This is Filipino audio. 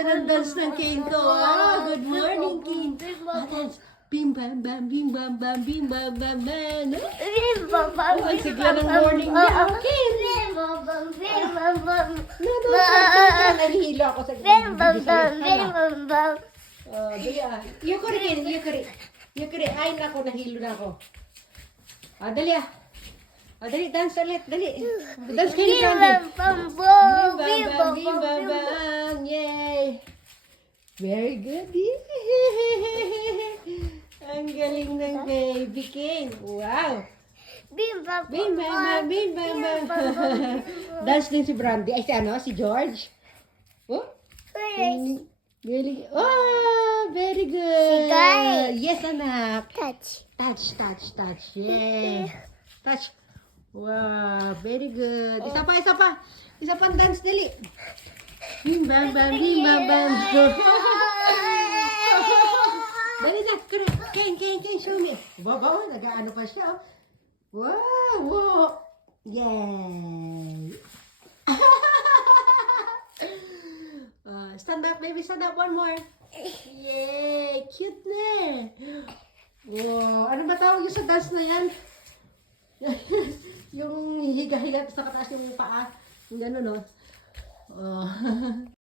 ganda ng dance ng Kane ko. Ah, good morning, Kane. Ah, dance. Bim bam bam, bim bam bam, bim bam bam bam. Oh, ang sigla ng morning niya. Kane. Nahihilo ako sa Oh, dali ah. Yukari, Kane, yukari. Yukari. Ay, nako, nahilo na ako. Ah, dali ah. Ah, dali, dance ulit, dali. Dance kayo ni Brandon. Bim bam bam, bim bam bam. Yay. Very good. Ang galing ng baby Kane. Wow. Bim bam bam, bim bam bam. Dance din si Brandy. Ay, si ano? Si George. Oh? Galing. Oh, very good. Yes, anak. Touch. Yeah. Touch. Wow, very good. Isa pa. Isa pang dance, dali. Bim bam bam, bim bam bam. Dali na, Kane, show me. Wow, nag-ano pa siya. Wow. Yay. Stand up, baby, stand up. One more. Yay, cute na. Wow, ano ba tawag yung sa dance na yan? Yung higa-higa sa kataas yung paa. Yung gano'n, no?